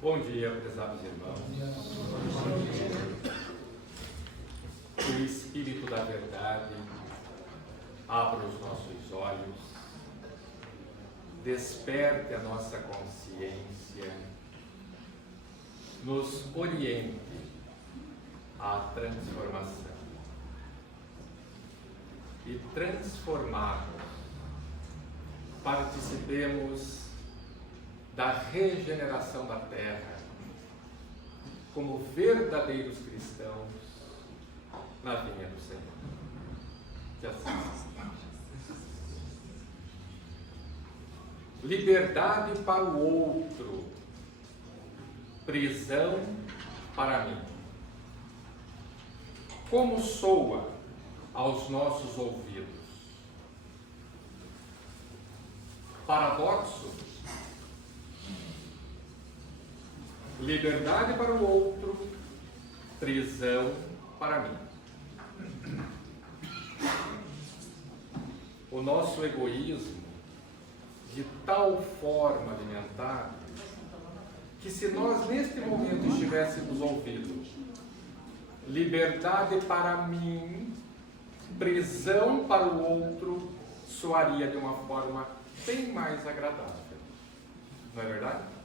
Bom dia, prezados irmãos. Que o Espírito da Verdade abra os nossos olhos, desperte a nossa consciência, nos oriente à transformação. E transformados, participemos da regeneração da terra, como verdadeiros cristãos na vinha do Senhor. Que assim seja. Liberdade para o outro, prisão para mim. Como soa aos nossos ouvidos? Paradoxo? Liberdade para o outro, prisão para mim. O nosso egoísmo, de tal forma alimentado, que se nós neste momento estivéssemos ouvindo liberdade para mim, prisão para o outro, soaria de uma forma bem mais agradável. Não é verdade?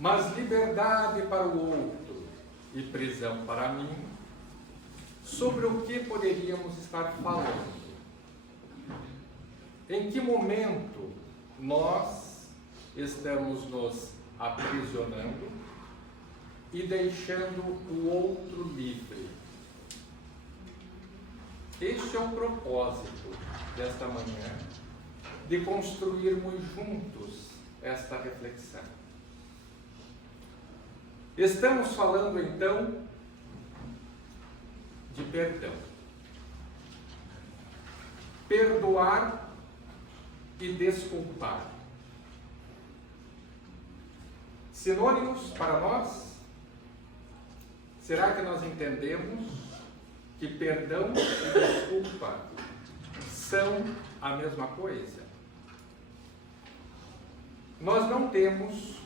Mas liberdade para o outro e prisão para mim, sobre o que poderíamos estar falando? Em que momento nós estamos nos aprisionando e deixando o outro livre? Este é o propósito desta manhã, de construirmos juntos esta reflexão. Estamos falando então de perdão. Perdoar e desculpar. Sinônimos para nós? Será que nós entendemos que perdão e desculpa são a mesma coisa? Nós não temos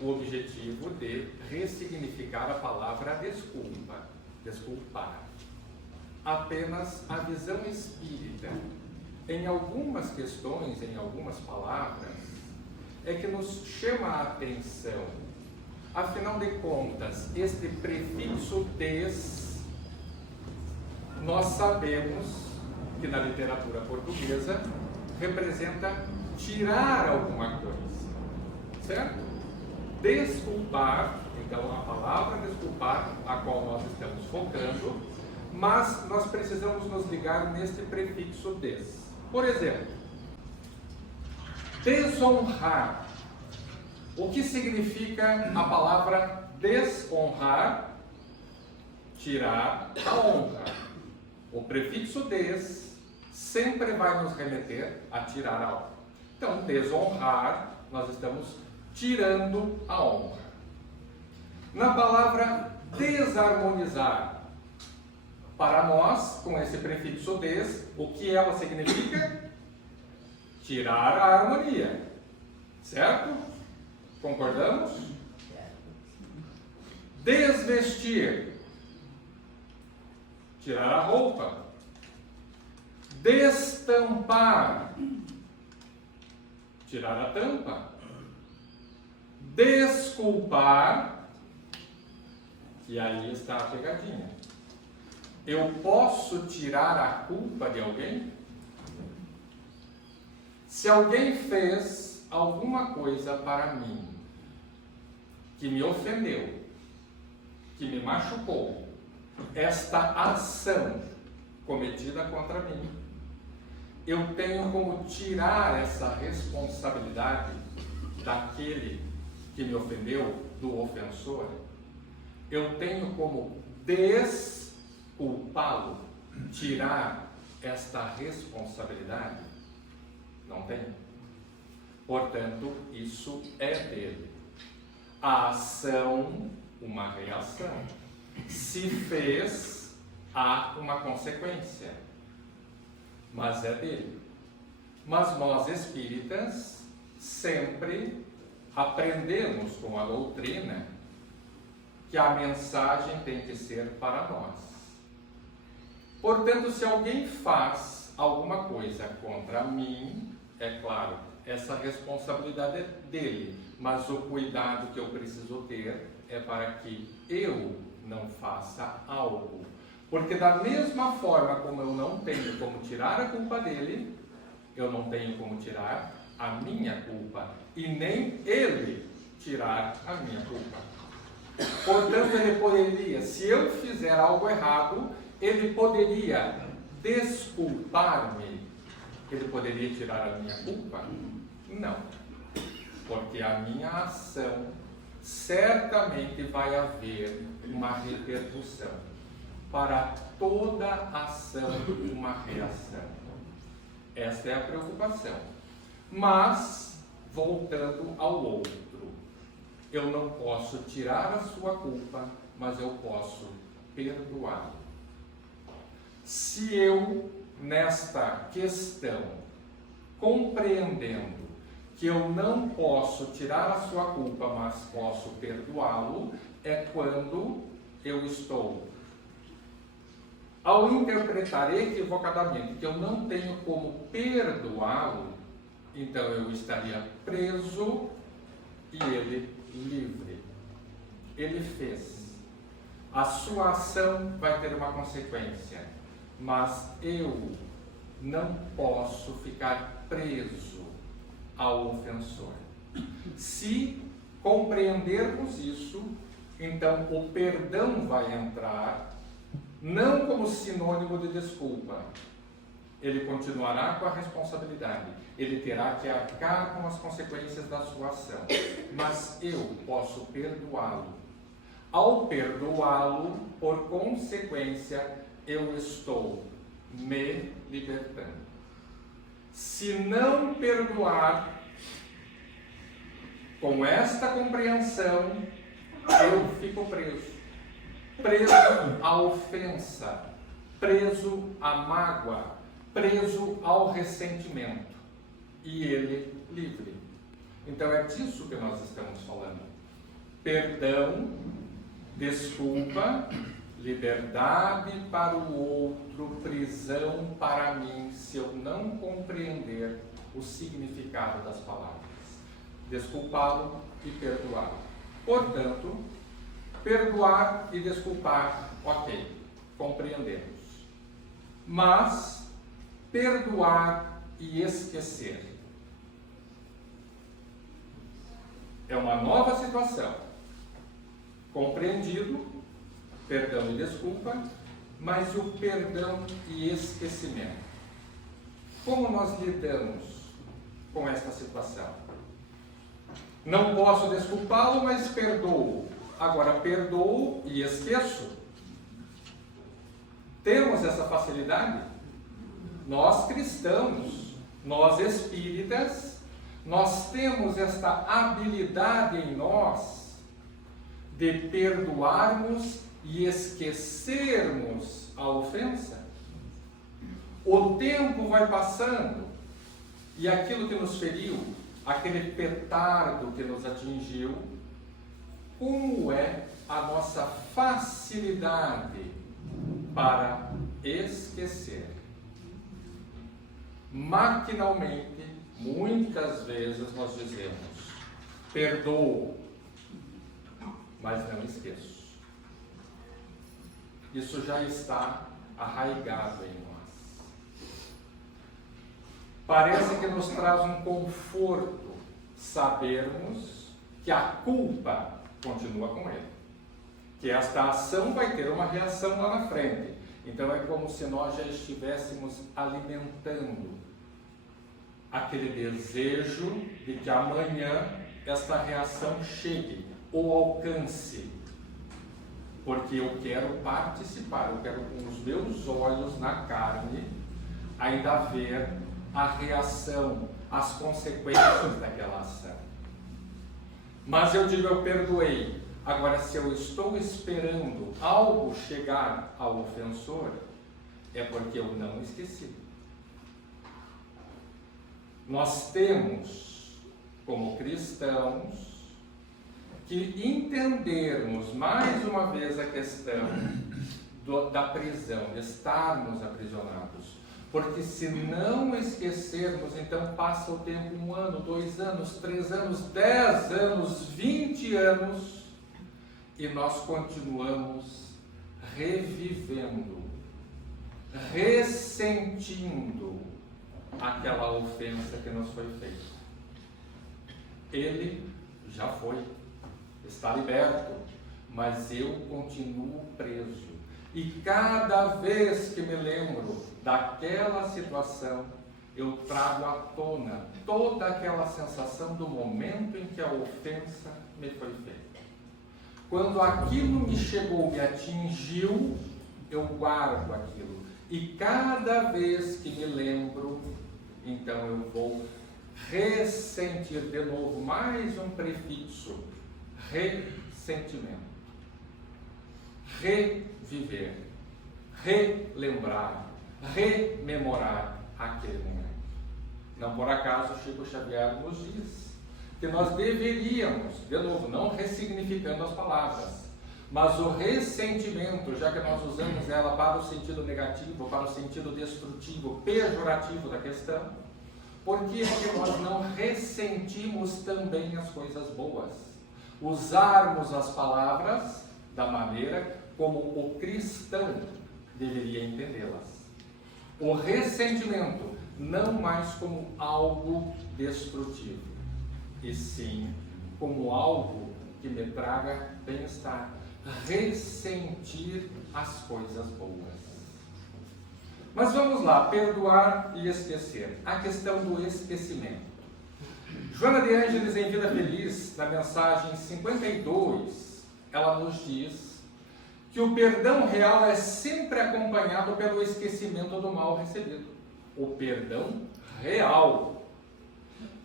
o objetivo de ressignificar a palavra desculpa, desculpar. Apenas a visão espírita, em algumas questões, em algumas palavras, é que nos chama a atenção. Afinal de contas, este prefixo des, nós sabemos que na literatura portuguesa representa tirar alguma coisa, certo? Desculpar, então a palavra desculpar, a qual nós estamos focando, mas nós precisamos nos ligar neste prefixo des. Por exemplo, desonrar. O que significa a palavra desonrar? Tirar a honra. O prefixo des sempre vai nos remeter a tirar a honra. Então, desonrar, nós estamos tirando a honra. Na palavra desarmonizar, para nós, com esse prefixo des, o que ela significa? Tirar a harmonia. Certo? Concordamos? Desvestir. Tirar a roupa. Destampar. Tirar a tampa. Desculpar. E aí está a pegadinha. Eu posso tirar a culpa de alguém? Se alguém fez alguma coisa para mim, que me ofendeu, que me machucou, esta ação cometida contra mim, eu tenho como tirar essa responsabilidade daquele que me ofendeu, do ofensor? Eu tenho como desculpá-lo, tirar esta responsabilidade? Não tem. Portanto, isso é dele. A ação, uma reação. Se fez, há uma consequência. Mas é dele. Mas nós espíritas sempre aprendemos com a doutrina que a mensagem tem que ser para nós. Portanto, se alguém faz alguma coisa contra mim, é claro, essa responsabilidade é dele, mas o cuidado que eu preciso ter é para que eu não faça algo. Porque da mesma forma como eu não tenho como tirar a culpa dele, eu não tenho como tirar a minha culpa, e nem ele tirar a minha culpa. Portanto, ele poderia, se eu fizer algo errado, ele poderia desculpar-me. Ele poderia tirar a minha culpa? Não. Porque a minha ação certamente vai haver uma repercussão. Para toda ação, uma reação. Esta é a preocupação. Mas, voltando ao outro, eu não posso tirar a sua culpa, mas eu posso perdoá-lo. Se eu, nesta questão, compreendendo que eu não posso tirar a sua culpa, mas posso perdoá-lo, é quando eu estou, ao interpretar equivocadamente que eu não tenho como perdoá-lo, então eu estaria preso e ele livre. Ele fez. A sua ação vai ter uma consequência, mas eu não posso ficar preso ao ofensor. Se compreendermos isso, então o perdão vai entrar, não como sinônimo de desculpa. Ele continuará com a responsabilidade, ele terá que arcar com as consequências da sua ação, mas eu posso perdoá-lo. Ao perdoá-lo, por consequência, eu estou me libertando. Se não perdoar, com esta compreensão, eu fico preso. Preso à ofensa, preso à mágoa, preso ao ressentimento. E ele livre. Então é disso que nós estamos falando. Perdão, desculpa, liberdade para o outro, prisão para mim, se eu não compreender o significado das palavras. Desculpá-lo e perdoá-lo. Portanto, perdoar e desculpar, ok, compreendemos. Mas, perdoar e esquecer é uma nova situação. Compreendido, perdão e desculpa, mas o perdão e esquecimento. Como nós lidamos com esta situação? Não posso desculpá-lo, mas perdoo. Agora perdoo e esqueço. Temos essa facilidade? Nós cristãos, nós espíritas, nós temos esta habilidade em nós de perdoarmos e esquecermos a ofensa. O tempo vai passando e aquilo que nos feriu, aquele petardo que nos atingiu, como é a nossa facilidade para esquecer? Maquinalmente, muitas vezes nós dizemos: perdoo, mas não esqueço. Isso já está arraigado em nós. Parece que nos traz um conforto sabermos que a culpa continua com ele, que esta ação vai ter uma reação lá na frente. Então é como se nós já estivéssemos alimentando aquele desejo de que amanhã esta reação chegue ou alcance, porque eu quero participar, eu quero com os meus olhos na carne ainda ver a reação, as consequências daquela ação. Mas eu digo, eu perdoei. Agora, se eu estou esperando algo chegar ao ofensor, é porque eu não esqueci. Nós temos como cristãos, que entendermos mais uma vez a questão da prisão, de estarmos aprisionados. Porque se não esquecermos, então passa o tempo, 1 ano, 2 anos, 3 anos, 10 anos, 20 anos, e nós continuamos revivendo, ressentindo aquela ofensa que nos foi feita. Ele já foi, está liberto, mas eu continuo preso. E cada vez que me lembro daquela situação, eu trago à tona toda aquela sensação do momento em que a ofensa me foi feita. Quando aquilo me chegou, me atingiu, eu guardo aquilo. E cada vez que me lembro, então eu vou ressentir de novo, mais um prefixo, ressentimento. Reviver, relembrar, rememorar aquele momento. Não por acaso Chico Xavier nos diz que nós deveríamos, de novo, não ressignificando as palavras, mas o ressentimento, já que nós usamos ela para o sentido negativo, para o sentido destrutivo, pejorativo da questão, por que é que nós não ressentimos também as coisas boas? Usarmos as palavras da maneira como o cristão deveria entendê-las. O ressentimento não mais como algo destrutivo, e sim como algo que me traga bem-estar. Ressentir as coisas boas. Mas vamos lá, perdoar e esquecer. A questão do esquecimento. Joana de Ângeles, em Vida Feliz, na mensagem 52, ela nos diz que o perdão real é sempre acompanhado pelo esquecimento do mal recebido. O perdão real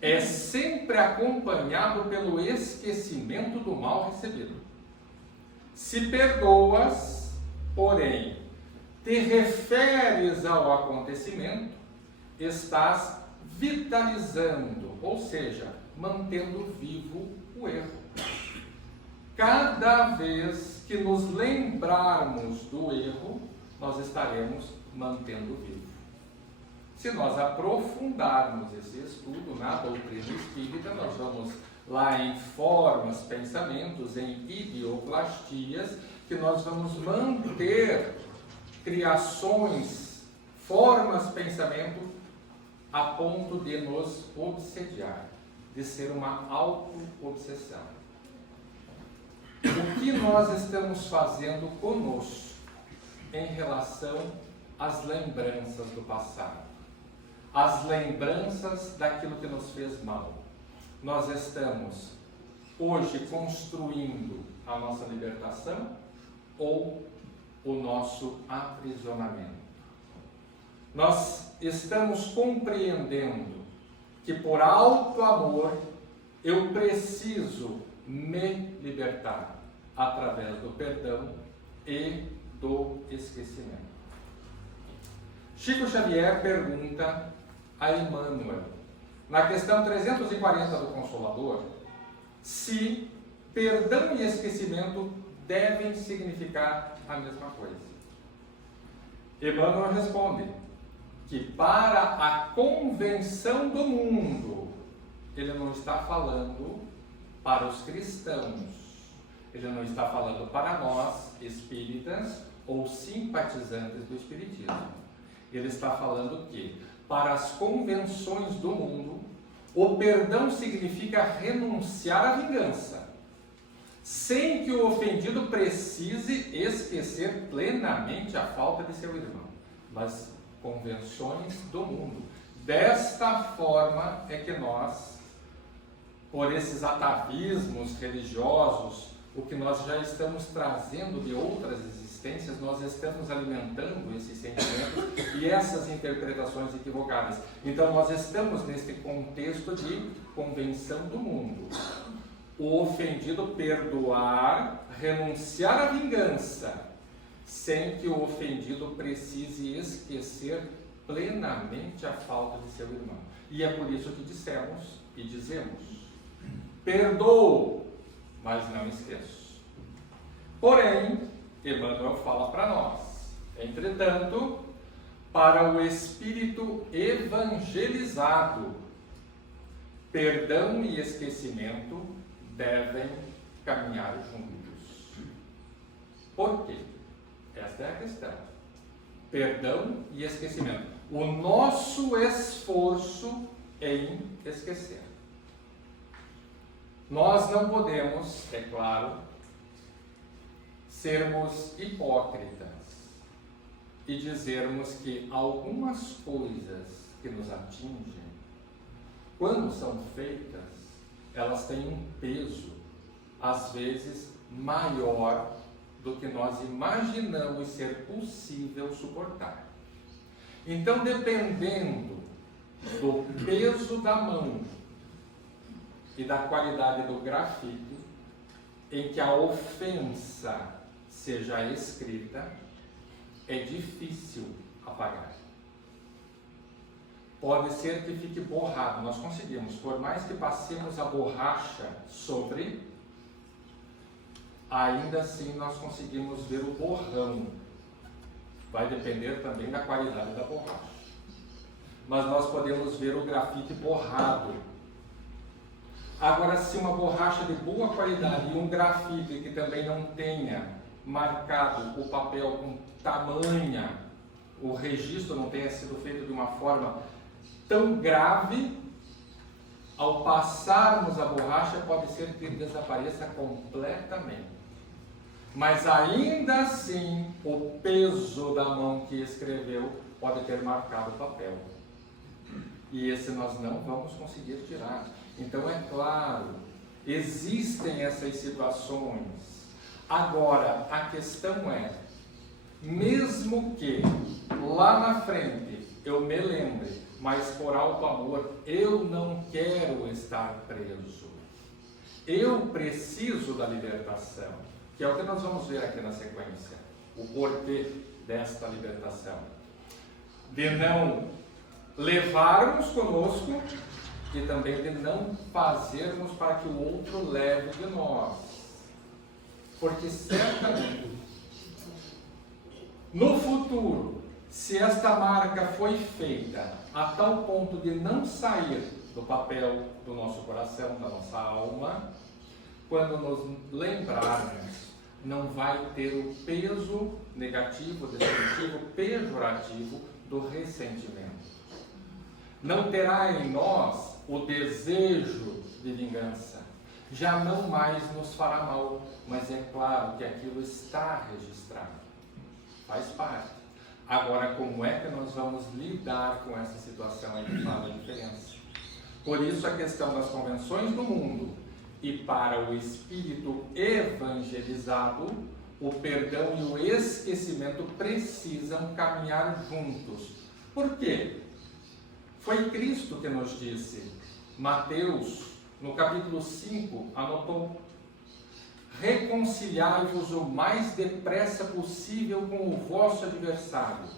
é sempre acompanhado pelo esquecimento do mal recebido. Se perdoas, porém, te referes ao acontecimento, estás vitalizando, ou seja, mantendo vivo o erro. Cada vez que nos lembrarmos do erro, nós estaremos mantendo vivo. Se nós aprofundarmos esse estudo na doutrina espírita, nós vamos lá em formas, pensamentos, em ideoplastias, que nós vamos manter criações, formas, pensamento, a ponto de nos obsediar, de ser uma auto-obsessão. O que nós estamos fazendo conosco em relação às lembranças do passado? As lembranças daquilo que nos fez mal. Nós estamos hoje construindo a nossa libertação ou o nosso aprisionamento? Nós estamos compreendendo que por alto amor eu preciso me libertar através do perdão e do esquecimento. Chico Xavier pergunta a Emmanuel, na questão 340 do Consolador, se perdão e esquecimento devem significar a mesma coisa. Emmanuel responde que para a convenção do mundo, ele não está falando para os cristãos, ele não está falando para nós, espíritas ou simpatizantes do espiritismo. Ele está falando que, para as convenções do mundo, o perdão significa renunciar à vingança, sem que o ofendido precise esquecer plenamente a falta de seu irmão. Mas convenções do mundo. Desta forma é que nós, por esses atavismos religiosos, o que nós já estamos trazendo de outras existências, nós estamos alimentando esses sentimentos e essas interpretações equivocadas. Então nós estamos neste contexto de convenção do mundo. O ofendido perdoar, renunciar à vingança, sem que o ofendido precise esquecer plenamente a falta de seu irmão. E é por isso que dissemos e dizemos perdoo, mas não esqueço. Porém, Emmanuel fala para nós, entretanto, para o espírito evangelizado, perdão e esquecimento devem caminhar juntos. Por quê? Esta é a questão. Perdão e esquecimento. O nosso esforço em esquecer. Nós não podemos, é claro, sermos hipócritas e dizermos que algumas coisas que nos atingem, quando são feitas, elas têm um peso, às vezes, maior do que nós imaginamos ser possível suportar. Então, dependendo do peso da mão e da qualidade do grafite, em que a ofensa seja escrita, é difícil apagar. Pode ser que fique borrado, nós conseguimos, por mais que passemos a borracha sobre, ainda assim nós conseguimos ver o borrão. Vai depender também da qualidade da borracha. Mas nós podemos ver o grafite borrado. Agora, se uma borracha de boa qualidade e um grafite que também não tenha marcado o papel com tamanha, o registro não tenha sido feito de uma forma tão grave, ao passarmos a borracha pode ser que desapareça completamente. Mas ainda assim, o peso da mão que escreveu pode ter marcado o papel. E esse nós não vamos conseguir tirar. Então é claro, existem essas situações. Agora, a questão é, mesmo que lá na frente eu me lembre, mas por alto amor, eu não quero estar preso. Eu preciso da libertação, que é o que nós vamos ver aqui na sequência, o porquê desta libertação. De não levarmos conosco e também de não fazermos para que o outro leve de nós. Porque certamente, no futuro, se esta marca foi feita a tal ponto de não sair do papel do nosso coração, da nossa alma, quando nos lembrarmos, não vai ter o peso negativo, destrutivo, pejorativo do ressentimento. Não terá em nós o desejo de vingança. Já não mais nos fará mal, mas é claro que aquilo está registrado. Faz parte. Agora, como é que nós vamos lidar com essa situação é que faz a diferença. Por isso a questão das convenções do mundo e para o espírito evangelizado, o perdão e o esquecimento precisam caminhar juntos. Por quê? Foi Cristo que nos disse, Mateus, no capítulo 5, anotou: reconciliai-vos o mais depressa possível com o vosso adversário,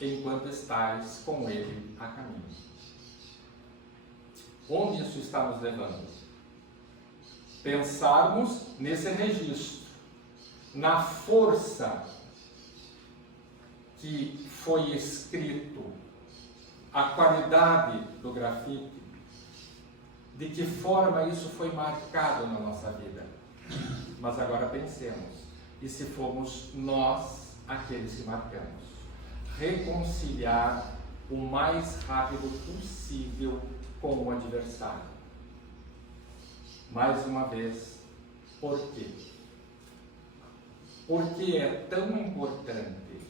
enquanto estáis com ele a caminho. Onde isso está nos levando? Pensarmos nesse registro, na força que foi escrito, a qualidade do grafite, de que forma isso foi marcado na nossa vida. Mas agora pensemos, e se fomos nós aqueles que marcamos? Reconciliar o mais rápido possível com o adversário. Mais uma vez, por quê? Porque é tão importante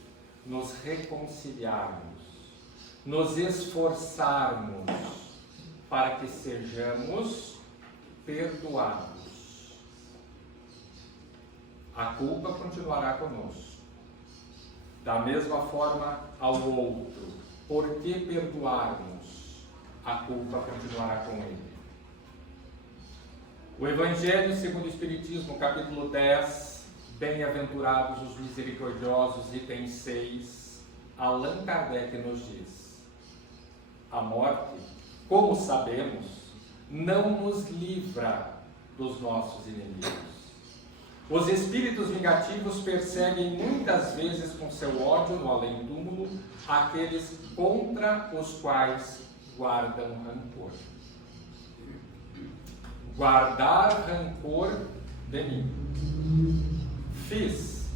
nos reconciliarmos, nos esforçarmos para que sejamos perdoados. A culpa continuará conosco. Da mesma forma ao outro. Por que perdoarmos? A culpa continuará com ele. O Evangelho segundo o Espiritismo, capítulo 10, Bem-aventurados os misericordiosos, item 6, Allan Kardec nos diz: a morte, como sabemos, não nos livra dos nossos inimigos. Os espíritos vingativos perseguem muitas vezes com seu ódio no além-túmulo aqueles contra os quais guardam rancor. Guardar rancor de mim. Fiz,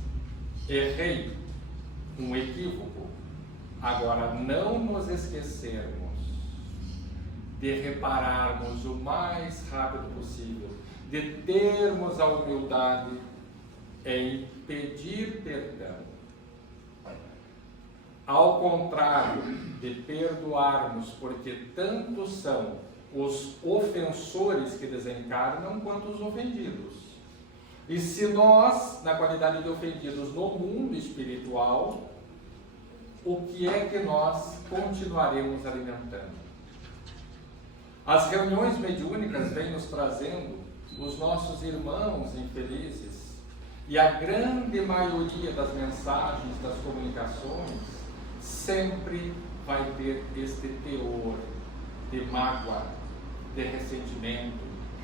errei, um equívoco. Agora, não nos esquecermos de repararmos o mais rápido possível, de termos a humildade em pedir perdão. Ao contrário de perdoarmos, porque tantos são os ofensores que desencarnam quanto os ofendidos. E se nós, na qualidade de ofendidos no mundo espiritual, o que é que nós continuaremos alimentando? As reuniões mediúnicas vêm nos trazendo os nossos irmãos infelizes, e a grande maioria das mensagens, das comunicações, sempre vai ter este teor de mágoa, de ressentimento,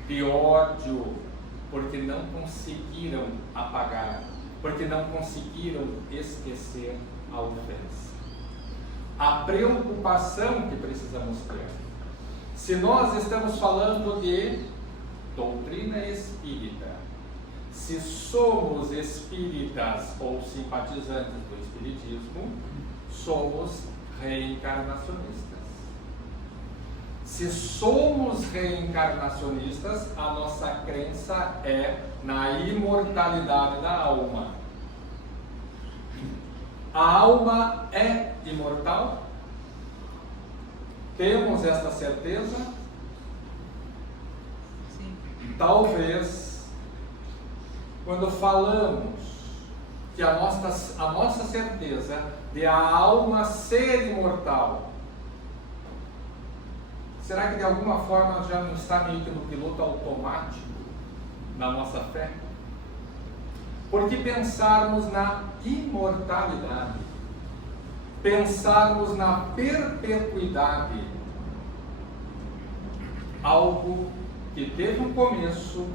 de ódio, porque não conseguiram apagar, porque não conseguiram esquecer a ofensa. A preocupação que precisamos ter. Se nós estamos falando de doutrina espírita, se somos espíritas ou simpatizantes do espiritismo, somos reencarnacionistas. Se somos reencarnacionistas, a nossa crença é na imortalidade da alma. A alma é imortal? Temos esta certeza? Sim. Talvez, quando falamos que a nossa certeza de a alma ser imortal, será que de alguma forma já não está meio que no piloto automático na nossa fé? Porque pensarmos na imortalidade, pensarmos na perpetuidade, algo que teve um começo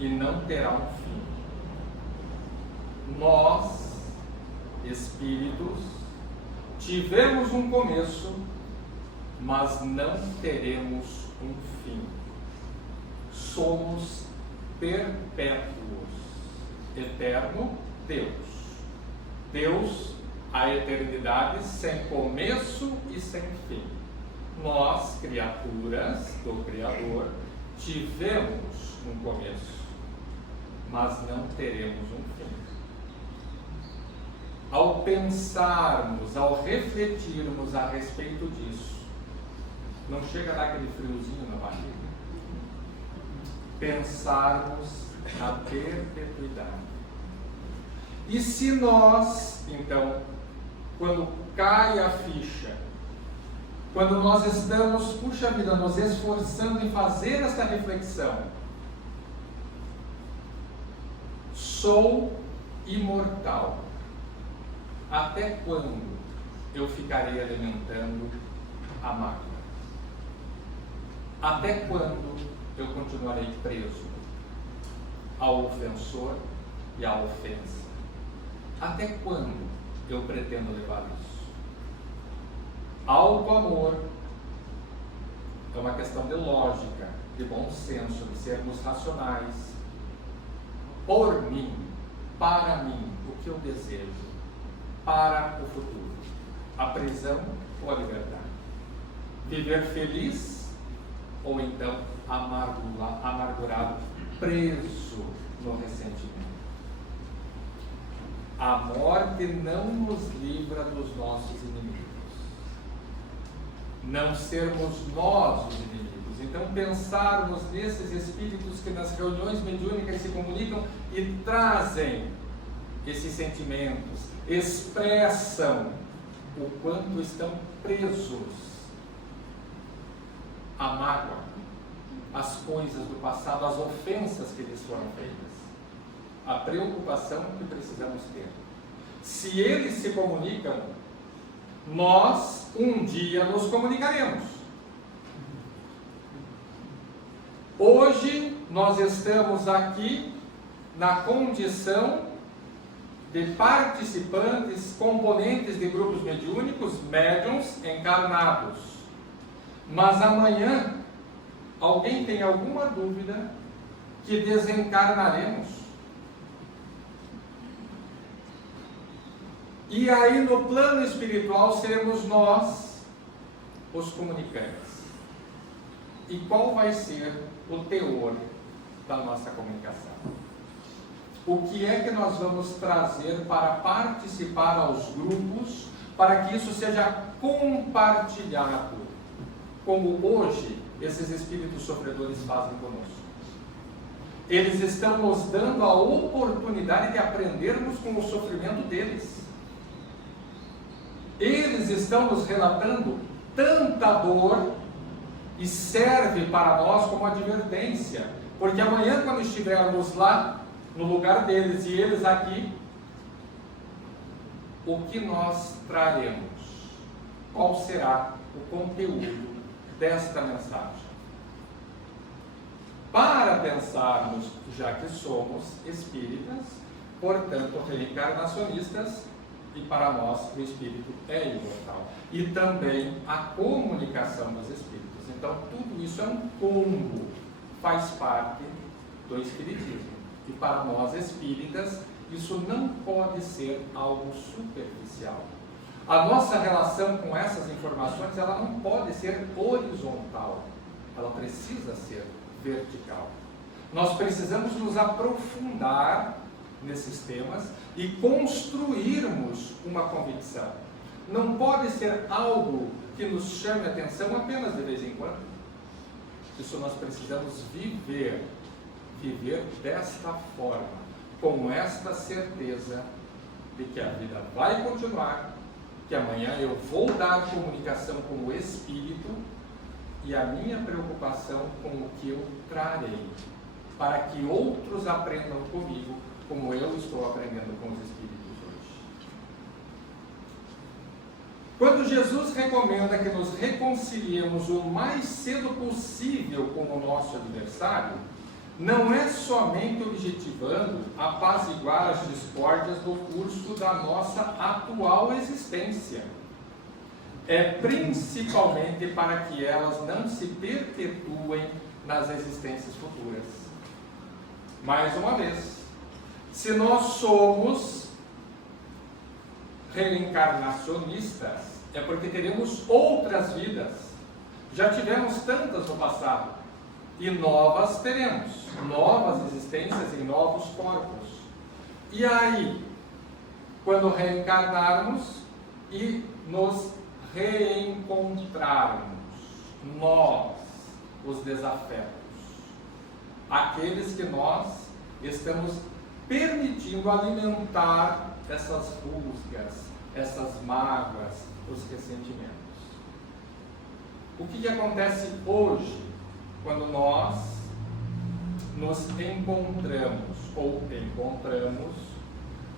e não terá um fim. Nós, espíritos, tivemos um começo, mas não teremos um fim. Somos perpétuos. Eterno Deus. Deus, a eternidade sem começo e sem fim. Nós, criaturas do Criador, tivemos um começo, mas não teremos um fim. Ao pensarmos, ao refletirmos a respeito disso, não chega a dar aquele friozinho na barriga? Pensarmos na perpetuidade. E se nós, então, quando cai a ficha, quando nós estamos, puxa vida, nos esforçando em fazer esta reflexão, sou imortal, até quando eu ficarei alimentando a mágoa? Até quando eu continuarei preso ao ofensor e à ofensa? Até quando eu pretendo levar isso? Auto-amor é uma questão de lógica, de bom senso, de sermos racionais. Por mim, para mim, o que eu desejo para o futuro? A prisão ou a liberdade? Viver feliz ou então amargurado, preso no ressentimento? A morte não nos livra dos nossos inimigos. Não sermos nós os inimigos. Então pensarmos nesses espíritos que nas reuniões mediúnicas se comunicam e trazem esses sentimentos, expressam o quanto estão presos à mágoa, às coisas do passado, às ofensas que lhes foram feitas. A preocupação que precisamos ter. Se eles se comunicam, nós um dia nos comunicaremos. Hoje nós estamos aqui na condição de participantes, componentes de grupos mediúnicos, médiuns encarnados. Mas amanhã, alguém tem alguma dúvida que desencarnaremos? E aí no plano espiritual seremos nós os comunicantes. E qual vai ser o teor da nossa comunicação? O que é que nós vamos trazer para participar aos grupos, para que isso seja compartilhado, como hoje esses espíritos sofredores fazem conosco? Eles estão nos dando a oportunidade de aprendermos com o sofrimento deles. Eles estão nos relatando tanta dor e serve para nós como advertência, porque amanhã, quando estivermos lá no lugar deles e eles aqui, o que nós traremos? Qual será o conteúdo desta mensagem? Para pensarmos, já que somos espíritas, portanto reencarnacionistas, e para nós o espírito é imortal, e também a comunicação dos espíritos. Então tudo isso é um combo, faz parte do espiritismo. E para nós espíritas, isso não pode ser algo superficial. A nossa relação com essas informações, ela não pode ser horizontal, ela precisa ser vertical. Nós precisamos nos aprofundar nesses temas e construirmos uma convicção. Não pode ser algo que nos chame a atenção apenas de vez em quando. Isso nós precisamos viver desta forma, com esta certeza de que a vida vai continuar, que amanhã eu vou dar comunicação com o Espírito, e a minha preocupação com o que eu trarei, para que outros aprendam comigo, como eu estou aprendendo com os Espíritos hoje. Quando Jesus recomenda que nos reconciliemos o mais cedo possível com o nosso adversário, não é somente objetivando apaziguar as discórdias do curso da nossa atual existência. É principalmente para que elas não se perpetuem nas existências futuras. Mais uma vez, se nós somos reencarnacionistas, é porque teremos outras vidas. Já tivemos tantas no passado. E novas teremos, novas existências em novos corpos. E aí, quando reencarnarmos e nos reencontrarmos, nós, os desafetos, aqueles que nós estamos permitindo alimentar essas rusgas, essas mágoas, os ressentimentos. O que acontece hoje, quando nós nos encontramos ou encontramos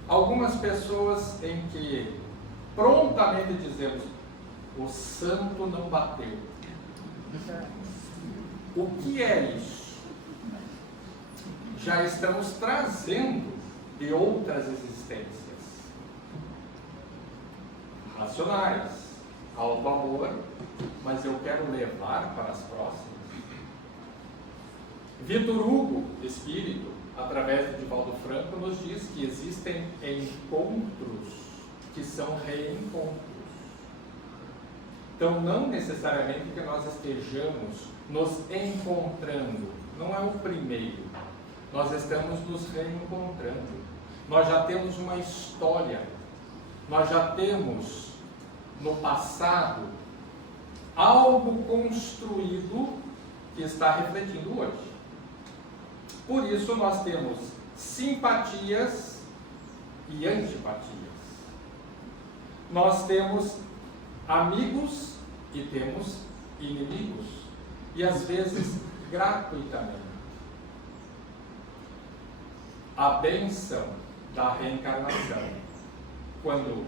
algumas pessoas em que prontamente dizemos: o santo não bateu. O que é isso? Já estamos trazendo de outras existências racionais, alto amor, mas eu quero levar para as próximas. Vitor Hugo, espírito, através de Divaldo Franco, nos diz que existem encontros que são reencontros. Então, não necessariamente que nós estejamos nos encontrando, não é o primeiro. Nós estamos nos reencontrando. Nós já temos uma história, nós já temos no passado algo construído que está refletindo hoje. Por isso nós temos simpatias e antipatias. Nós temos amigos e temos inimigos. E às vezes gratuitamente. A bênção da reencarnação, quando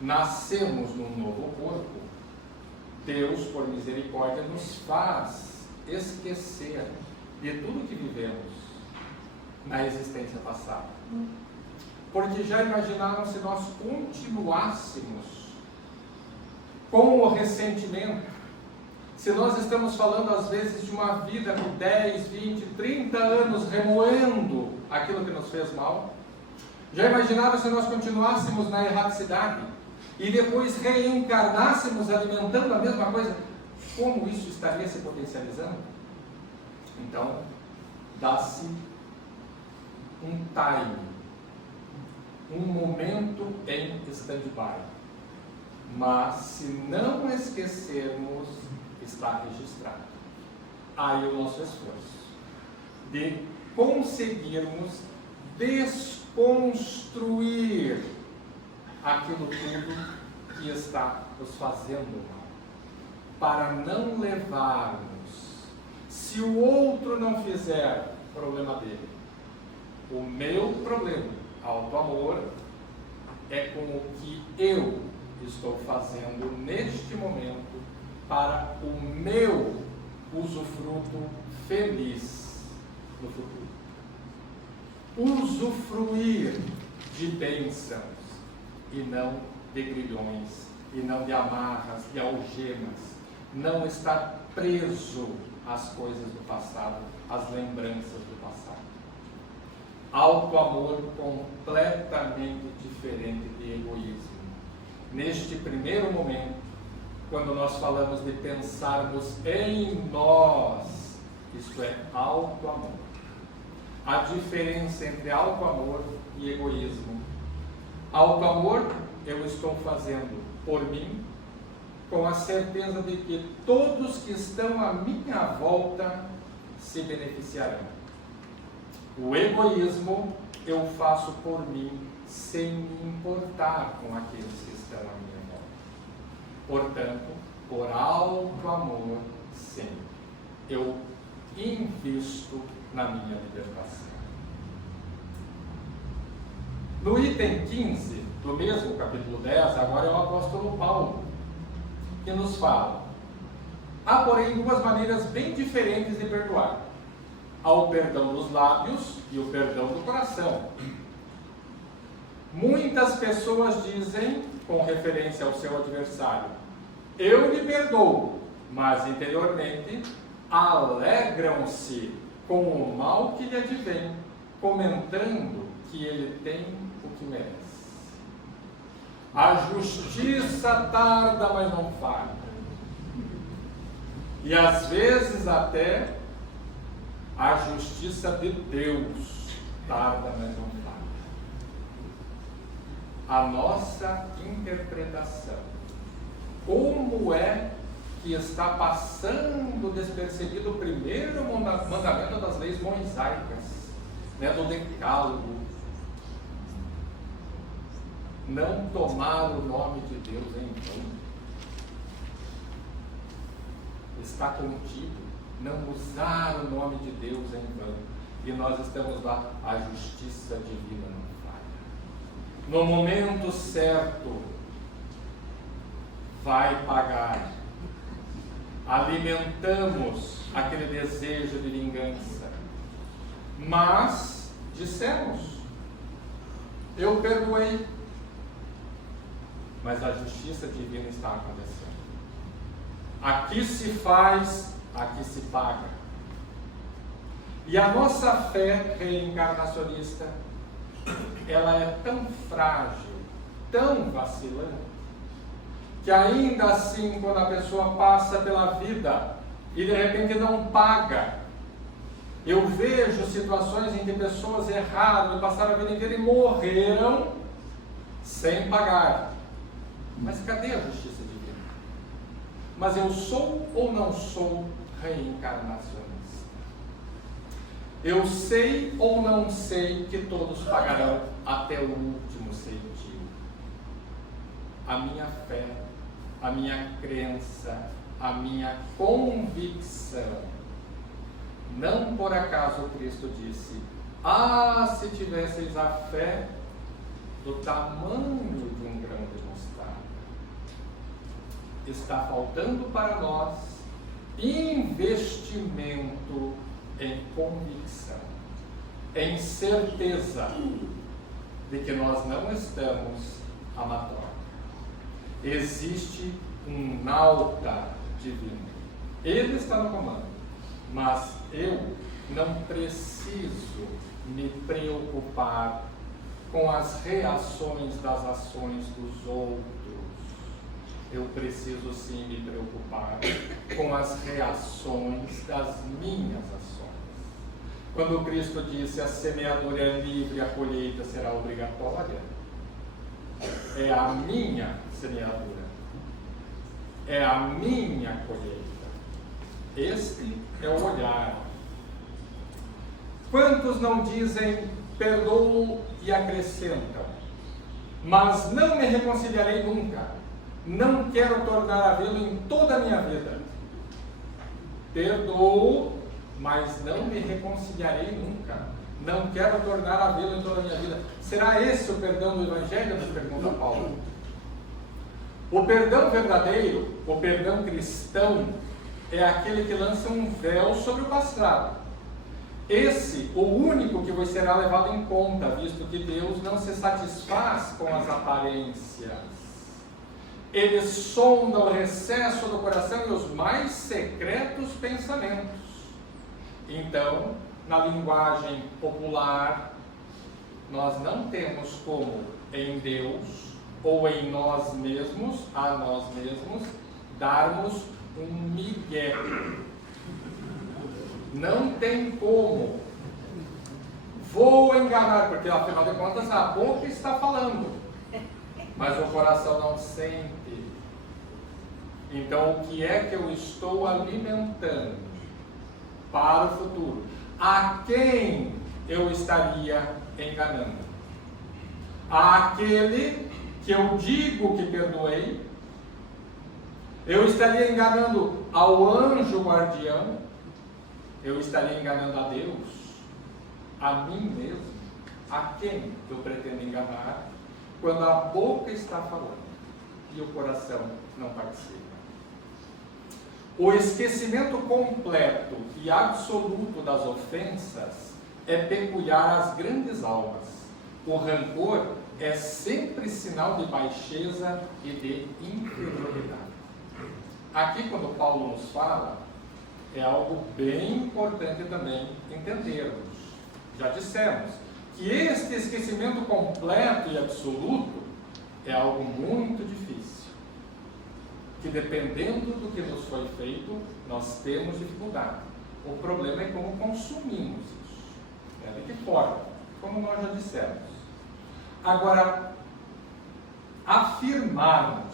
nascemos num novo corpo, Deus, por misericórdia, nos faz esquecer de tudo que vivemos na existência passada. Porque já imaginaram se nós continuássemos com o ressentimento? Se nós estamos falando às vezes de uma vida com 10, 20, 30 anos remoendo aquilo que nos fez mal? Já imaginaram se nós continuássemos na erraticidade e depois reencarnássemos alimentando a mesma coisa? Como isso estaria se potencializando? Então, dá-se um time, um momento em stand-by. Mas se não esquecermos, está registrado. Aí o nosso esforço de conseguirmos desconstruir aquilo tudo que está nos fazendo mal, para não levarmos, se o outro não fizer, problema dele. O meu problema, auto-amor, é com o que eu estou fazendo neste momento para o meu usufruto feliz no futuro. Usufruir de bênçãos e não de grilhões, e não de amarras e algemas. Não estar preso às coisas do passado, às lembranças do passado. Auto-amor completamente diferente de egoísmo. Neste primeiro momento, quando nós falamos de pensarmos em nós, isto é auto-amor. A diferença entre auto-amor e egoísmo. Auto-amor eu estou fazendo por mim, com a certeza de que todos que estão à minha volta se beneficiarão. O egoísmo eu faço por mim, sem me importar com aqueles que estão à minha volta. Portanto, por alto amor, sim, eu invisto na minha libertação. No item 15 do mesmo capítulo 10, agora é o apóstolo Paulo que nos fala: há, porém, duas maneiras bem diferentes de perdoar. Há o perdão dos lábios e o perdão do coração. Muitas pessoas dizem, com referência ao seu adversário, eu lhe perdoo, mas interiormente alegram-se com o mal que lhe advém, comentando que ele tem o que merece. A justiça tarda, mas não falha. E às vezes até a justiça de Deus tarda, mas não falha. A nossa interpretação, como é que está passando despercebido o primeiro mandamento das leis mosaicas, do decálogo: não tomar o nome de Deus em vão. Está contido, não usar o nome de Deus em vão. E nós estamos lá, a justiça divina não falha. No momento certo, vai pagar. Alimentamos aquele desejo de vingança. Mas, dissemos, eu perdoei. Mas a justiça divina está acontecendo. Aqui se faz, aqui se paga. E a nossa fé reencarnacionista, ela é tão frágil, tão vacilante, que ainda assim, quando a pessoa passa pela vida e de repente não paga, eu vejo situações em que pessoas erraram e passaram a vida inteira e morreram sem pagar. Mas cadê a justiça divina? Mas eu sou ou não sou reencarnacionista? Eu sei ou não sei que todos pagarão até o último centavo? A minha fé, a minha crença, a minha convicção. Não por acaso Cristo disse: ah, se tivesseis a fé do tamanho de um grão de mostarda. Está faltando para nós investimento em convicção, em certeza de que nós não estamos amador. Existe um nauta divino. Ele está no comando, mas eu não preciso me preocupar com as reações das ações dos outros. Eu preciso sim me preocupar com as reações das minhas ações. Quando Cristo disse a semeadura é livre, a colheita será obrigatória, é a minha semeadura, é a minha colheita. Este é o olhar. Quantos não dizem, perdoo e acrescentam, mas não me reconciliarei nunca, não quero tornar a vê-lo em toda a minha vida. Perdoo, mas não me reconciliarei nunca, não quero tornar a vê-lo em toda a minha vida. Será esse o perdão do Evangelho? Nos pergunta Paulo. O perdão verdadeiro, o perdão cristão, é aquele que lança um véu sobre o passado. Esse, o único que vos será levado em conta, visto que Deus não se satisfaz com as aparências. Ele sonda o recesso do coração e os mais secretos pensamentos. Então, na linguagem popular, nós não temos como em Deus ou em nós mesmos, a nós mesmos, darmos um migué. Não tem como. Vou enganar, porque afinal de contas a boca está falando, mas o coração não sente. Então o que é que eu estou alimentando para o futuro? A quem eu estaria enganando? Àquele que eu digo que perdoei? Eu estaria enganando ao anjo guardião? Eu estaria enganando a Deus? A mim mesmo? A quem eu pretendo enganar quando a boca está falando e o coração não participa? O esquecimento completo e absoluto das ofensas é peculiar às grandes almas. O rancor é sempre sinal de baixeza e de inferioridade. Aqui, quando Paulo nos fala, é algo bem importante também entendermos. Já dissemos que este esquecimento completo e absoluto é algo muito difícil, que dependendo do que nos foi feito, nós temos dificuldade. O problema é como consumimos isso, de que forma, como nós já dissemos. Agora, afirmarmos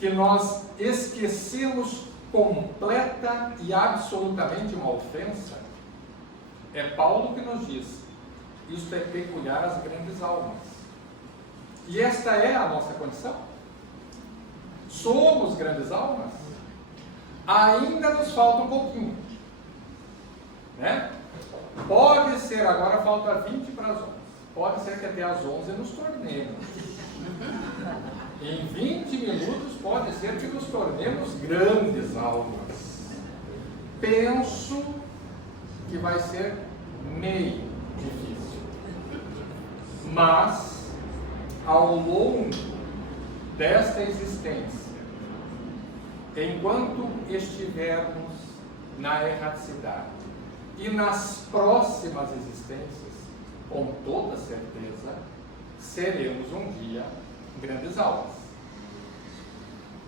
que nós esquecemos completa e absolutamente uma ofensa, é Paulo que nos diz, isto é peculiar às grandes almas. E esta é a nossa condição. Somos grandes almas? Ainda nos falta um pouquinho, né? Pode ser, agora falta 20 para as 11, pode ser que até as 11 nos tornemos. Em 20 minutos pode ser que nos tornemos grandes almas. Penso que vai ser meio difícil. Mas, ao longo desta existência, enquanto estivermos na erraticidade e nas próximas existências, com toda certeza, seremos um dia grandes almas.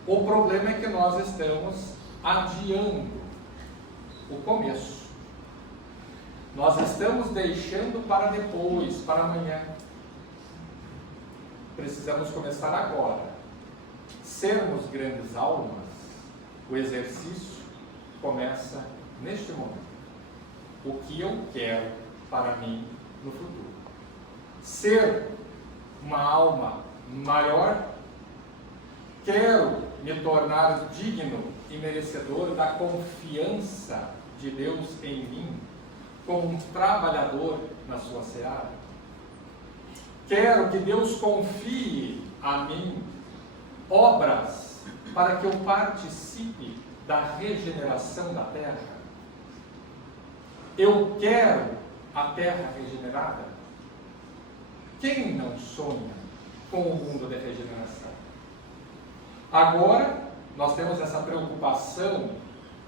O problema é que nós estamos adiando o começo. Nós estamos deixando para depois, para amanhã. Precisamos começar agora. Sermos grandes almas, o exercício começa neste momento. O que eu quero para mim no futuro? Ser uma alma maior? Quero me tornar digno e merecedor da confiança de Deus em mim, como um trabalhador na sua seara? Quero que Deus confie a mim obras para que eu participe da regeneração da terra? Eu quero a terra regenerada. Quem não sonha com o mundo de regeneração? Agora, nós temos essa preocupação.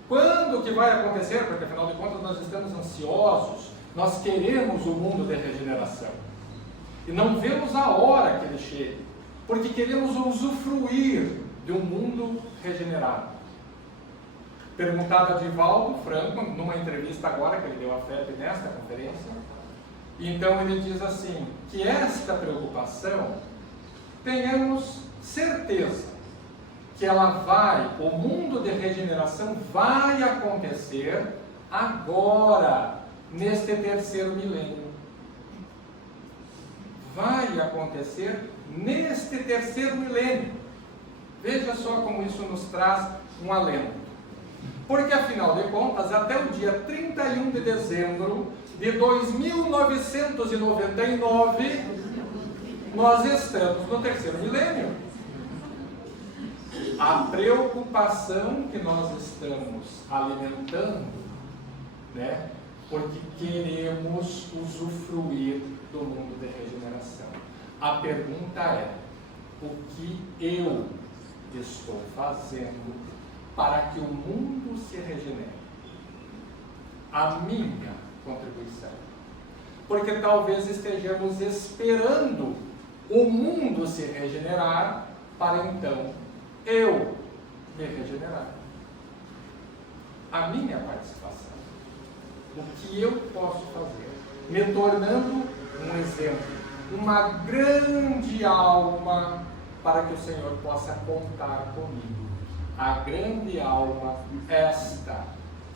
Quando que vai acontecer? Porque, afinal de contas, nós estamos ansiosos. Nós queremos o mundo de regeneração. E não vemos a hora que ele chegue. Porque queremos usufruir de um mundo regenerado. Perguntado a Divaldo Franco, numa entrevista agora que ele deu à FEB nesta conferência, então ele diz assim, que esta preocupação, tenhamos certeza que o mundo de regeneração vai acontecer agora, neste terceiro milênio. Vai acontecer neste terceiro milênio. Veja só como isso nos traz um alento. Porque, afinal de contas, até o dia 31 de dezembro de 2999, nós estamos no terceiro milênio. A preocupação que nós estamos alimentando, né, porque queremos usufruir do mundo de regeneração. A pergunta é, o que eu estou fazendo para que o mundo se regenere? A minha contribuição. Porque talvez estejamos esperando o mundo se regenerar para então eu me regenerar. A minha participação. O que eu posso fazer? Me tornando um exemplo, uma grande alma para que o Senhor possa contar comigo. A grande alma esta,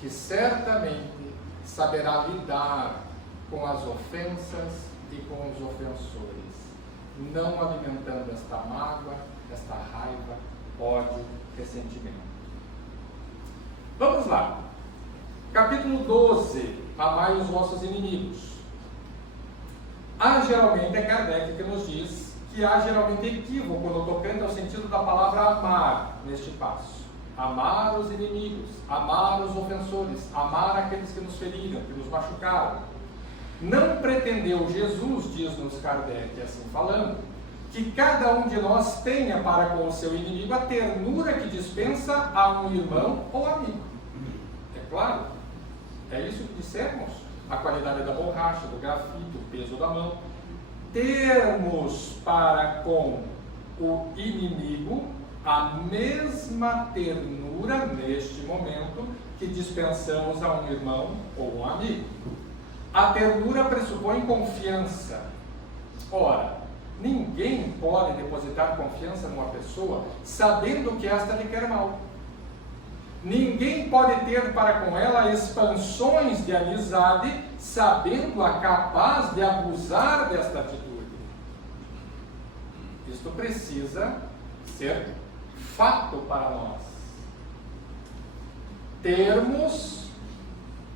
que certamente saberá lidar com as ofensas e com os ofensores, não alimentando esta mágoa, esta raiva, ódio, ressentimento. Vamos lá. Capítulo 12. Amai os vossos inimigos. Geralmente é Kardec que nos diz que há geralmente equívoco no tocante ao sentido da palavra amar neste passo. Amar os inimigos, amar os ofensores, amar aqueles que nos feriram, que nos machucaram. Não pretendeu Jesus, diz-nos Kardec, assim falando, que cada um de nós tenha para com o seu inimigo a ternura que dispensa a um irmão ou amigo. É claro, é isso que dissemos, a qualidade da borracha, do grafite, o peso da mão. Termos para com o inimigo a mesma ternura neste momento que dispensamos a um irmão ou um amigo. A ternura pressupõe confiança. Ora, ninguém pode depositar confiança numa pessoa sabendo que esta lhe quer mal. Ninguém pode ter para com ela expansões de amizade sabendo-a capaz de abusar desta atitude. Isto precisa ser fato para nós. Termos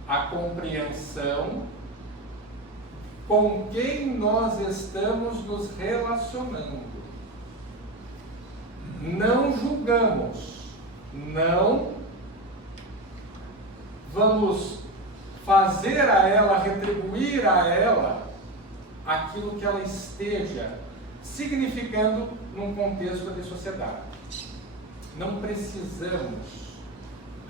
a compreensão com quem nós estamos nos relacionando. Não julgamos, não vamos fazer a ela, retribuir a ela aquilo que ela esteja significando num contexto de sociedade. Não precisamos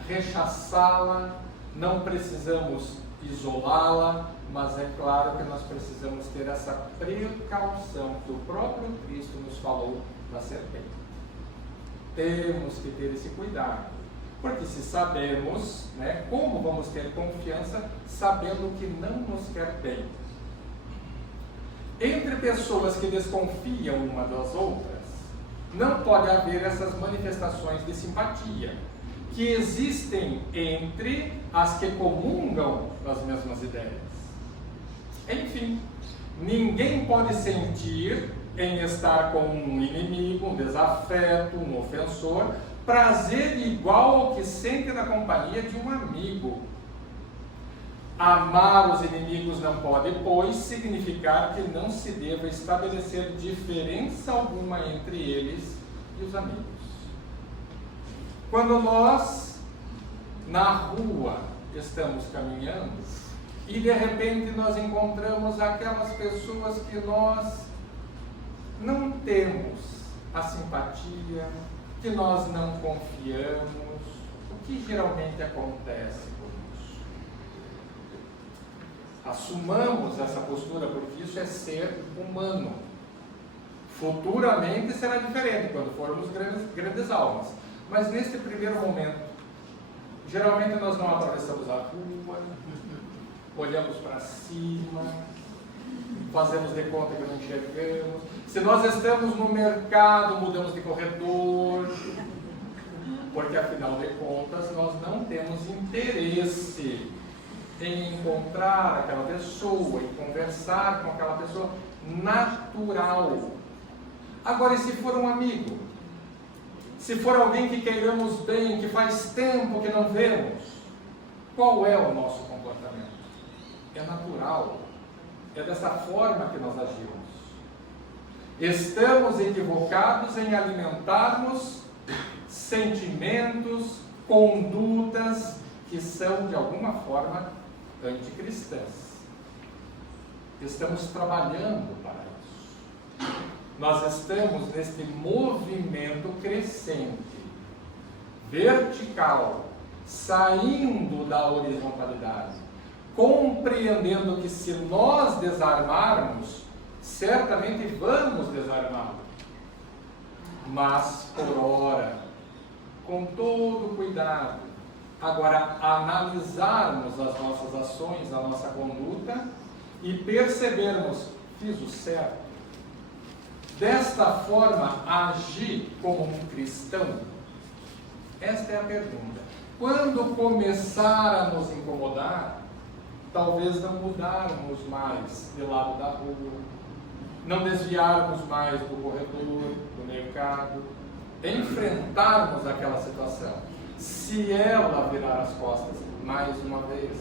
rechaçá-la, não precisamos isolá-la, mas é claro que nós precisamos ter essa precaução que o próprio Cristo nos falou da serpente. Temos que ter esse cuidado, porque se sabemos, né, como vamos ter confiança sabendo que não nos quer bem? Entre pessoas que desconfiam uma das outras, não pode haver essas manifestações de simpatia que existem entre as que comungam das mesmas ideias. Enfim, ninguém pode sentir em estar com um inimigo, um desafeto, um ofensor, prazer igual ao que sente na companhia de um amigo. Amar os inimigos não pode, pois, significar que não se deva estabelecer diferença alguma entre eles e os amigos. Quando nós, na rua, estamos caminhando E de repente nós encontramos aquelas pessoas que nós não temos a simpatia, que nós não confiamos. O que geralmente acontece conosco? Assumamos essa postura, porque isso é ser humano. Futuramente será diferente, quando formos grandes almas. Mas neste primeiro momento, geralmente nós não atravessamos a rua, olhamos para cima, fazemos de conta que não enxergamos. Se nós estamos no mercado, mudamos de corredor, porque afinal de contas nós não temos interesse em encontrar aquela pessoa, em conversar com aquela pessoa natural. Agora, e se for um amigo? Se for alguém que queiramos bem, que faz tempo que não vemos, qual é o nosso comportamento? É natural. É dessa forma que nós agimos. Estamos equivocados em alimentarmos sentimentos, condutas que são de alguma forma anticristãs. Estamos trabalhando para isso. Nós estamos neste movimento crescente, vertical, saindo da horizontalidade, compreendendo que se nós desarmarmos, certamente vamos desarmar, mas por hora, com todo cuidado. Agora, analisarmos as nossas ações, a nossa conduta e percebermos, fiz o certo. Desta forma, agir como um cristão? Esta é a pergunta. Quando começar a nos incomodar, talvez não mudarmos mais de lado da rua, não desviarmos mais do corredor, do mercado, enfrentarmos aquela situação. Se ela virar as costas, mais uma vez,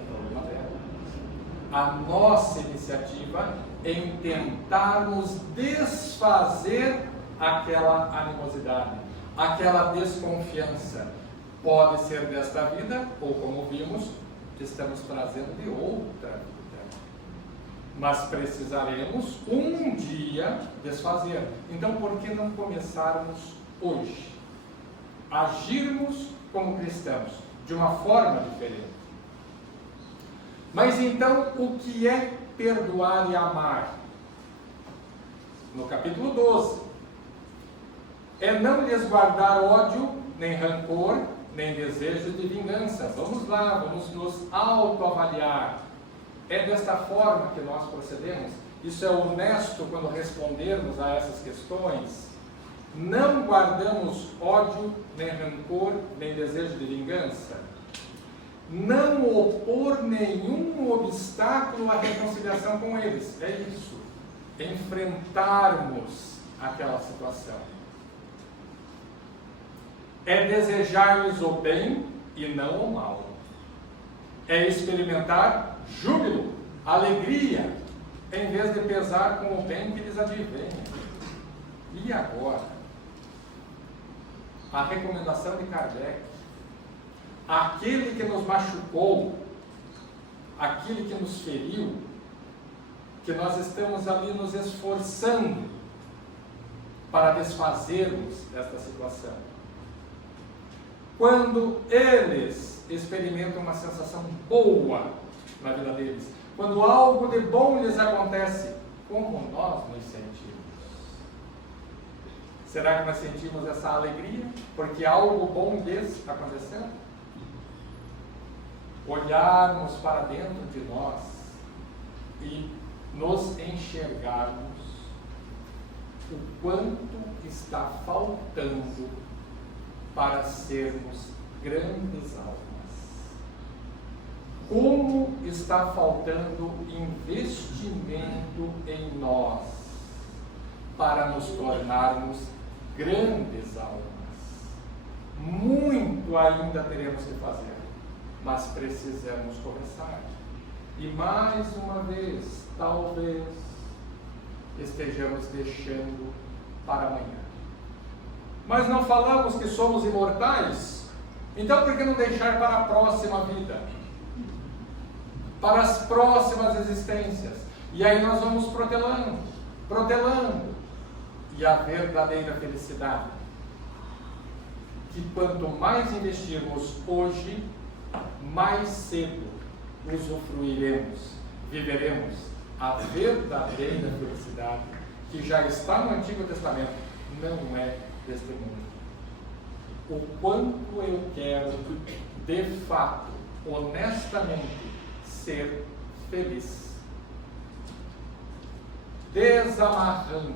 é problema dela. A nossa iniciativa em tentarmos desfazer aquela animosidade, aquela desconfiança. Pode ser desta vida, ou como vimos, estamos trazendo de outra vida. Mas precisaremos um dia desfazer. Então, por que não começarmos hoje? Agirmos como cristãos, de uma forma diferente. Mas então, o que é perdoar e amar? No capítulo 12. É não lhes guardar ódio, nem rancor, nem desejo de vingança. Vamos lá, vamos nos autoavaliar. É desta forma que nós procedemos? Isso é honesto quando respondermos a essas questões? Não guardamos ódio, nem rancor, nem desejo de vingança? Não opor nenhum obstáculo à reconciliação com eles. É isso. Enfrentarmos aquela situação. É desejar-lhes o bem e não o mal. É experimentar júbilo, alegria, em vez de pesar com o bem que lhes advém. E agora? A recomendação de Kardec. Aquele que nos machucou, aquele que nos feriu, que nós estamos ali nos esforçando para desfazermos desta situação. Quando eles experimentam uma sensação boa na vida deles, quando algo de bom lhes acontece, como nós nos sentimos? Será que nós sentimos essa alegria porque algo bom lhes aconteceu? Olharmos para dentro de nós e nos enxergarmos o quanto está faltando para sermos grandes almas. Como está faltando investimento em nós para nos tornarmos grandes almas. Muito ainda teremos que fazer, mas precisamos começar. E mais uma vez, talvez estejamos deixando para amanhã. Mas não falamos que somos imortais? Então por que não deixar para a próxima vida? para as próximas existências. E aí nós vamos protelando, protelando. E a verdadeira felicidade, que quanto mais investirmos hoje, mais cedo usufruiremos, viveremos a verdadeira felicidade, que já está no Antigo Testamento, não é deste mundo. O quanto eu quero, de fato, honestamente, ser feliz. Desamarrando,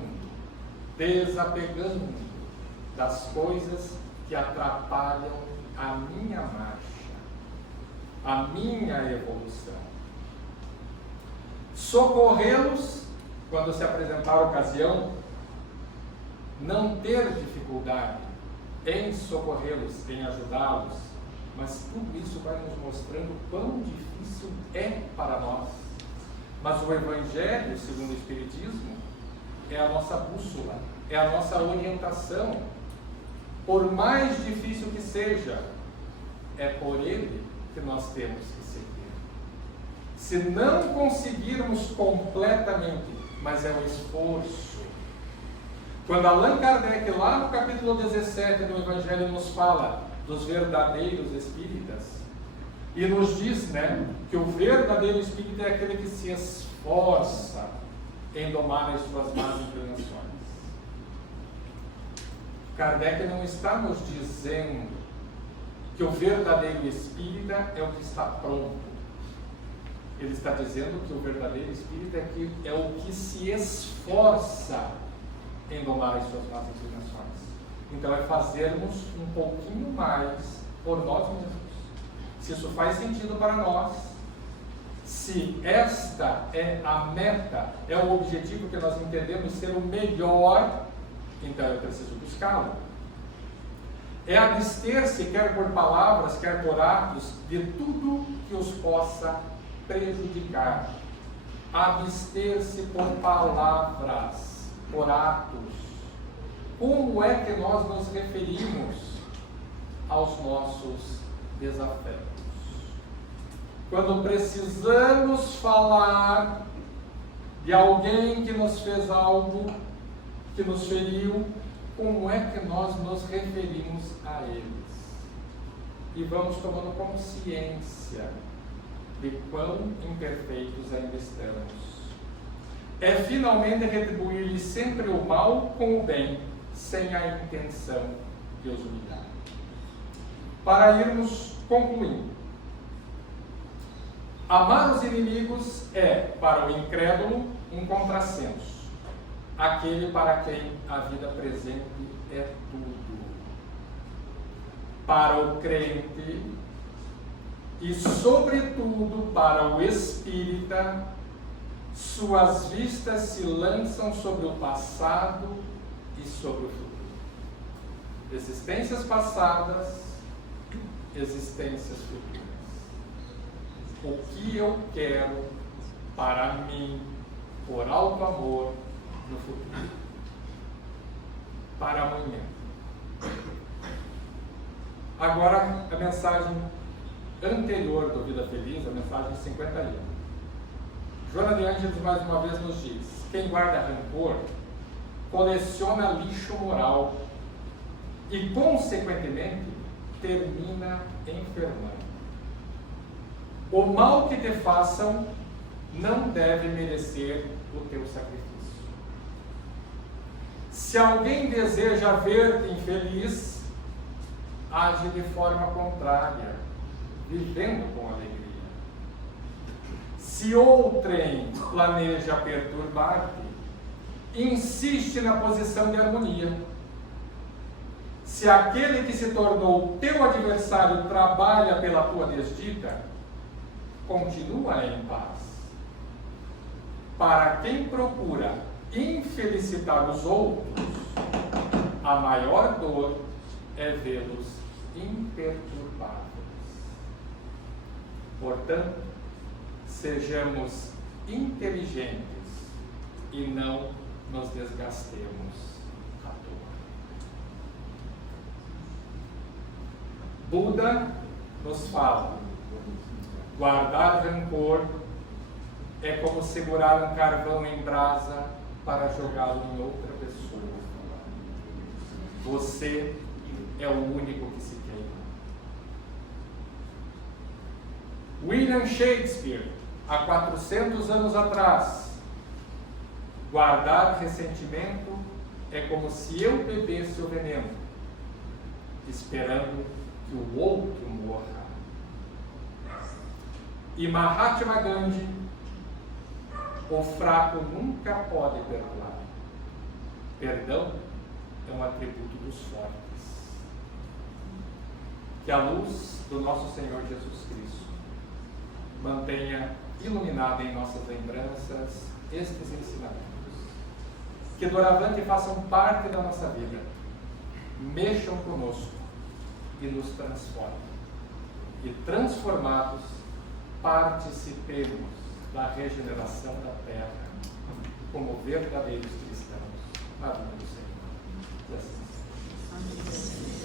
desapegando das coisas que atrapalham a minha marcha, a minha evolução. Socorrê-los quando se apresentar a ocasião, não ter dificuldade em socorrê-los, em ajudá-los, mas tudo isso vai nos mostrando quão difícil é para nós. Mas o Evangelho, segundo o Espiritismo, é a nossa bússola, é a nossa orientação. Por mais difícil que seja, é por ele que nós temos que seguir. Se não conseguirmos completamente, mas é um esforço. Quando Allan Kardec, lá no capítulo 17 do Evangelho, nos fala dos verdadeiros espíritas, e nos diz, que o verdadeiro espírita é aquele que se esforça em domar as suas más inclinações. Kardec não está nos dizendo que o verdadeiro espírita é o que está pronto. Ele está dizendo que o verdadeiro espírita é o que se esforça em domar as suas más inclinações. Então é fazermos um pouquinho mais por nós mesmos. Se isso faz sentido para nós, se esta é a meta, é o objetivo que nós entendemos ser o melhor, então eu preciso buscá-lo. É abster-se, quer por palavras, quer por atos, de tudo que os possa prejudicar. Abster-se por palavras, por atos. Como é que nós nos referimos aos nossos desafetos? Quando precisamos falar de alguém que nos fez algo, que nos feriu, como é que nós nos referimos a eles? E vamos tomando consciência de quão imperfeitos ainda estamos. É finalmente retribuir-lhe sempre o mal com o bem, sem a intenção de os humilhar. Para irmos concluindo, amar os inimigos é, para o incrédulo, um contrassenso. Aquele para quem a vida presente é tudo. Para o crente e, sobretudo, para o espírita, suas vistas se lançam sobre o passado e sobre o futuro. Existências passadas, existências futuras. O que eu quero para mim, por alto amor, no futuro, para amanhã. Agora, a mensagem anterior do Vida Feliz, a mensagem 51. Joana de Ângeles mais uma vez nos diz: quem guarda rancor coleciona lixo moral e, consequentemente, termina enfermando. O mal que te façam não deve merecer o teu sacrifício. Se alguém deseja ver-te infeliz, age de forma contrária, vivendo com alegria. Se outrem planeja perturbar-te, insiste na posição de harmonia. Se aquele que se tornou teu adversário trabalha pela tua desdita, continua em paz. Para quem procura infelicitar os outros, a maior dor é vê-los imperturbáveis. Portanto, sejamos inteligentes e não nos desgastemos à toa. Buda nos fala Guardar rancor é como segurar um carvão em brasa para jogá-lo em outra pessoa. Você é o único que se queima. William Shakespeare, há 400 anos atrás: guardar ressentimento é como se eu bebesse o veneno, esperando que o outro morra. E Mahatma Gandhi: o fraco nunca pode perdoar. Perdão é um atributo dos fortes. Que a luz do nosso Senhor Jesus Cristo mantenha iluminada em nossas lembranças estes ensinamentos. Que doravante façam parte da nossa vida, mexam conosco e nos transformem. E transformados, participemos da regeneração da terra como verdadeiros cristãos. Na vida do Senhor. E assim seja.